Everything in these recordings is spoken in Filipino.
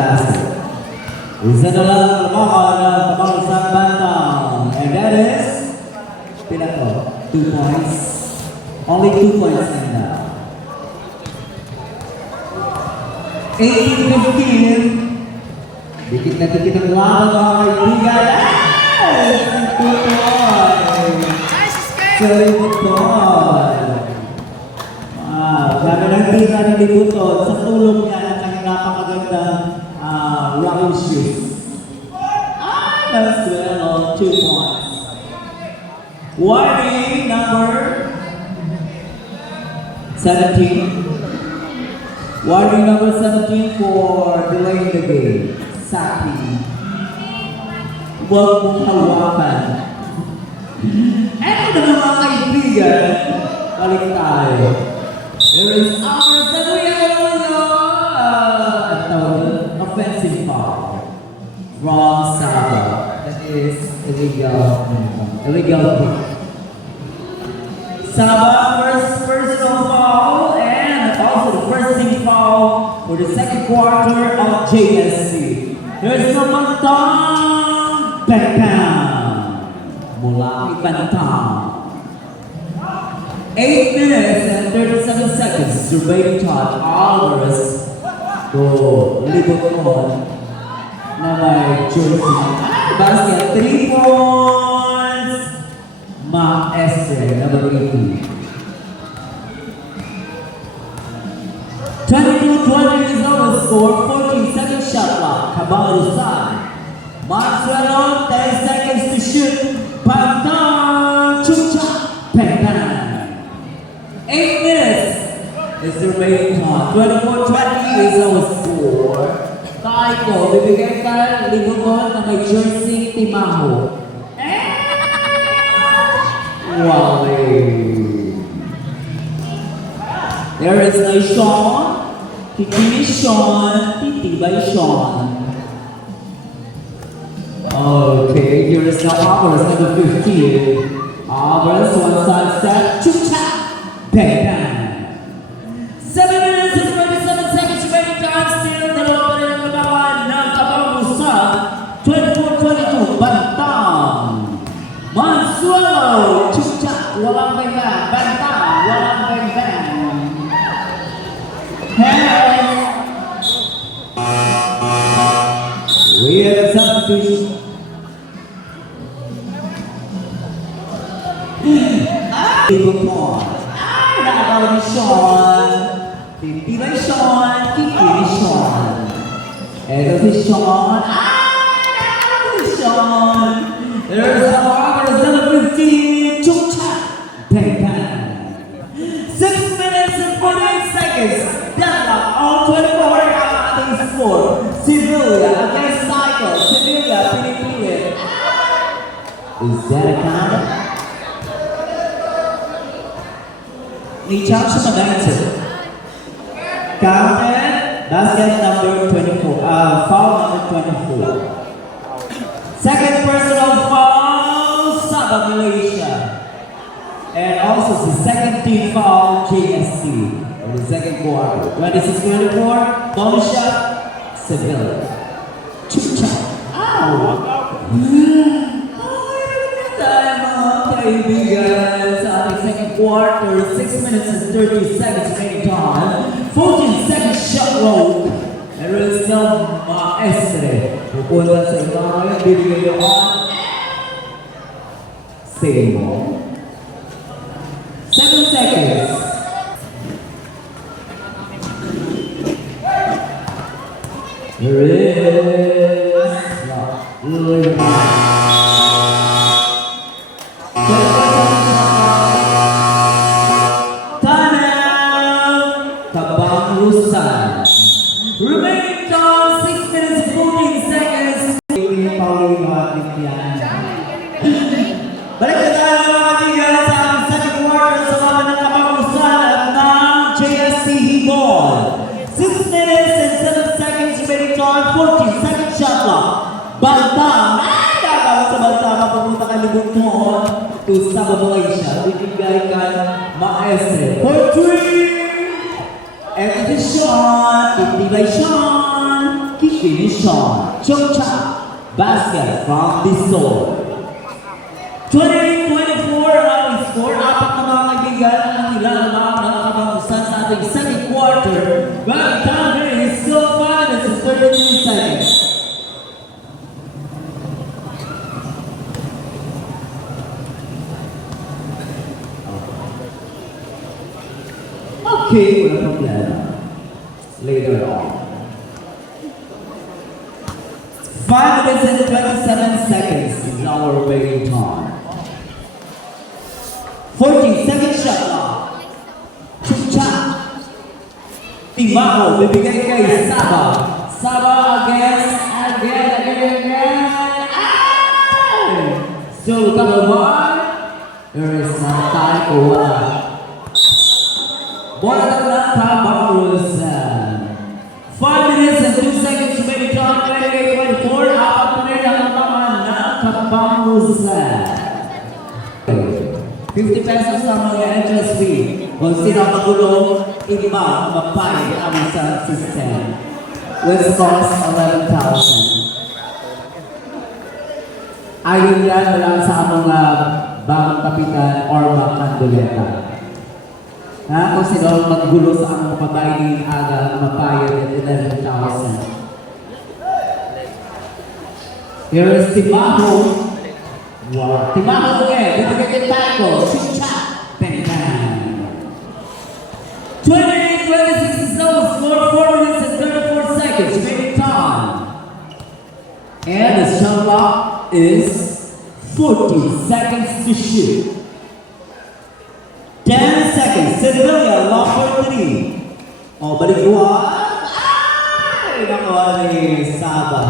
basket. Isa na lang ang trabaho ng Pamangusang Bantang. And that is, pila to? 2 points. Only 2 points now. 18-15. Dikit na dikit ang laban mga kaibigan. Yes! 2 points. Sorry po to. Sabi ng tira ni Libuton sa tulong niya ng kanyang napakagandang rocking shoes. That's 12, 2 points. Warning number 17. Warning number 17 for delaying the game. Saki. Huwag mong hawakan. Eto na mga kaibigan. Balik tayo. There is our offensive foul from Saba. That is illegal kick. Saba first personal foul and also the first team foul for the second quarter of JSC. Here's the Bantang Bantang. Mula Bantang. 8 minutes and 37 seconds to remaining time. Alvarez to Libuton na may jersey. Basket 3 points. Mark Estre, number 18. 22-20 is our score. 14-second shot clock. Kabalo side. Maxwell 10 seconds to shoot. Bantang Chucha Pentan. 8 minutes is the remaining time. 24-20 is our score. Taiko, bibigay ka Libuton na may jersey Timaho. Wally. There is no Sean. Kikini Sean. Titibay Sean. Okay, here is now Alvarez, number 15. Alvarez, one side set. Chucha! Pentan. 7 minutes and 27 seconds remaining time. Still dalawa pa rin ang laban ng Pamangusang. 24-22, Bantang. Mansuelo, Chucha, walang benggan. Bantang, walang benggan. We have substitution. Libuton. Nakakaw ni Sean. Titibay Sean. Kikini Sean. Eto si Sean. Nakakaw ni Sean. There's a Alvarez number 15. Chucha. Pentan. 6 minutes and 48 seconds. Deadlock on 24 against 4. Sevilla against Cycle. Sevilla pinipilit. Is that a count? Ni-charge sa mag-answer. Counted. Basket number 24. Foul number 24. Second personal foul, Saba Malaysia. And also the second team foul, JSC. In the second quarter. 26-24, bonus shot, Sevilla. Chucha. Ow! Kaibigan sa ating second quarter, 6 minutes and 30 seconds remaining time. 14-second shot roll. There is no Estre. Pupunta sa ibahay, bibigay yung Seymour. 7 seconds. There is Pamangusang. Remaining time 6 minutes 14 seconds. Balik na tayo mga kaibigan sa ating second quarter sa laban ng Pamangusang at ng JSC Hibon. 6 minutes and 7 seconds remaining time, 14 second shot clock. Bantang! Nakakawag sa Bantang, mapupunta kay Libuton to Saba Malaysia. Bibigay kay Maestre. For 3! Eto si Sean, titibay Sean, Kinishan Chungcha basket from the soul. 28-24 ang score. Apat na mga kaibigan ang nilalamang ng kabangusan sa ating second quarter. But time is still 5 minutes and 33 seconds. Okay, we're problema. Later on. 5 minutes and 27 seconds is our waiting time. 14-second shot clock. Chungcha. Timaho, bibigay kay Saba. Saba again. Still cover one. There is no time for one. Bola lang Tabarus. 5 minutes and 2 seconds remaining time. 28-24. Apat na rin ang naman ng Tabarus. 50 pesos ang mga entrance fee. Kung sino magulong, iba mapay ang sa system. Which costs 11,000. Ayun yan lang sa mga bagong kapitan or makanduleta. Kung sino maggulo sa among pabayin aga mapayad at 11,000. Here is Timaho. Wow. Timaho again. Bibigay kay Paco. Chungcha. Bang bang. 28-26 is now score. 4 minutes and 34 seconds. Remaining time. And the shot clock is 40 seconds to shoot. 10 seconds. Sevilla, lock for 3. Oh, balik buwan. Ay! Nakuha ni Saba.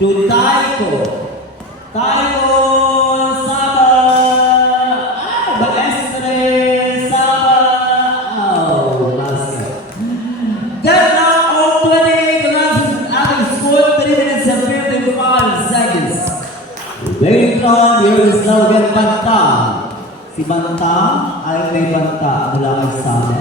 To Taiko. Taiko, Saba. Ay, Balestre, Saba. Oh, basket. Then now, all 28 runs ating score. 3 minutes and 55 seconds. Waiting on, here is Logan Bantang. Si Bantang ay may banta mula kay Saba.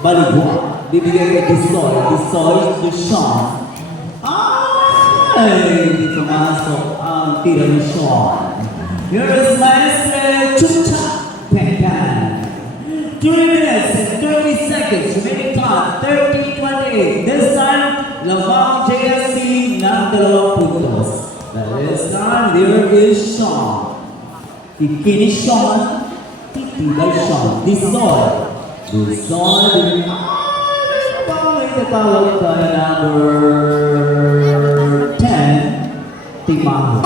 Baligwa. Bibigay kay Disoy, Sean. Ay, hindi pumasok ang tira ni Sean. Here is Maestre Chungcha. Penggan. 3 minutes and 30 seconds. Remaining time, 30-28. This time, lamang JSC ng 2 puntos. That is time, there is Sean. Finish Sean. Titibay Sean. Disoy. Paano itatawag tayo number 10? Timaho.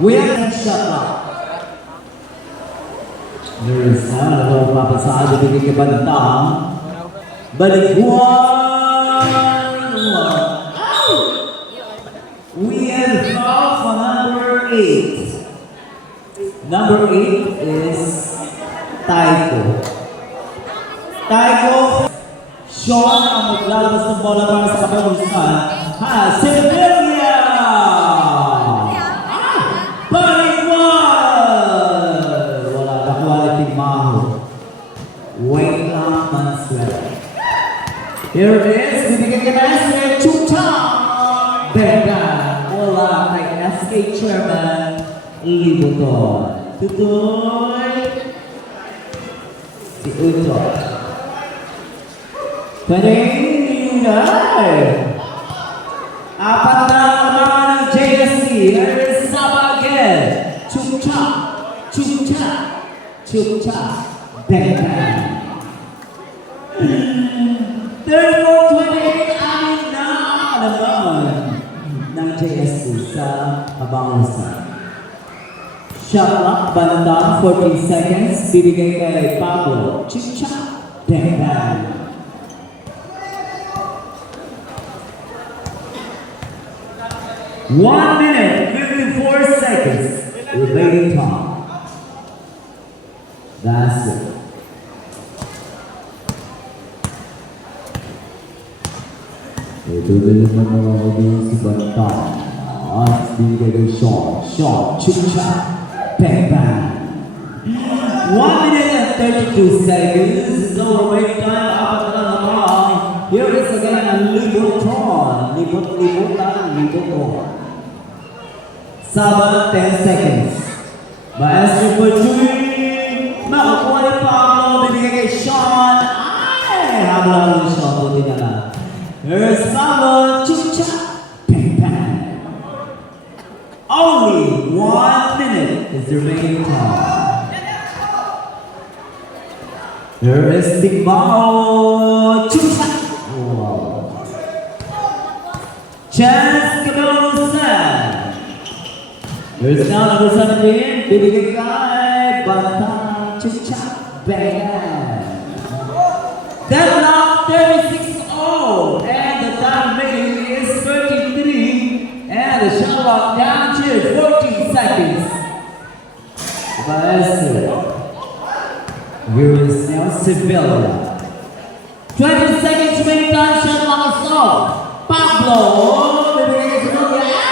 We have a shot clock. There is ano papasado bigay kay Bantang. Baligwan. We have foul for number 8. Number 8 is Taiko. Taiko, Sean ang maglalabas ng bola para sa kapangusan. Sevilla! Baligwan! Wala nakuha ni Timaho. Wait lang, Manswell. Here it is, bibigyan ka na SK Chungcha! Bega! Wala kay SK Chairman Libuton. Tutoy! Si Uto. 29! Apat na naman ng JSC. Here is Saba again. Chungcha. Chungcha. Chungcha. Bang bang. 34-28 amin na naman ng JSC sa Kabangusan. Shot clock, Bantang, 14 seconds. Bibigay kay Pablo. Chungcha. Bang bang. 1 minute, 54 seconds. Remaining time. That's it. Ito rin naman mga kaibigan si Bantang. At bigay kay Sean. Chungcha. Bang bang. 1 minute and 32 seconds. This is our waiting time. Apat na naman. Here is again a Libotron. Libotron. Sabat 10 seconds. Maestro Bertui. Makakuha ni Pablo. Bibigay kay Sean. Ay! Habla ng Sean. Buti na lang. Here's Pablo. Chucha. Bang, bang. Only 1 minute is the remaining time. Here is Timbao. Chucha. Wow. Chance Cabelosa. Here's now number 17. Bibigay kay Bata. Chucha. Bang. Deadlock 36-0. And the time remaining is 33. And the shot clock down to 14 seconds. Maestro. Here is now Sevilla. 20 seconds remaining time, shot clock is off. Pablo. Bibigay kay Sevilla.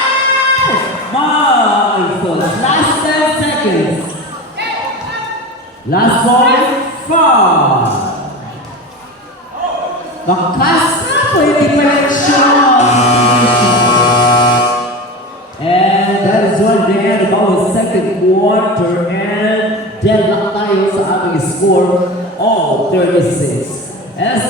Marcos. Last 10 seconds. Last point. 5. Makasa po hindi pa rin shot. And that is what they had about the second quarter. And deadlock tayo sa aming score of 36. And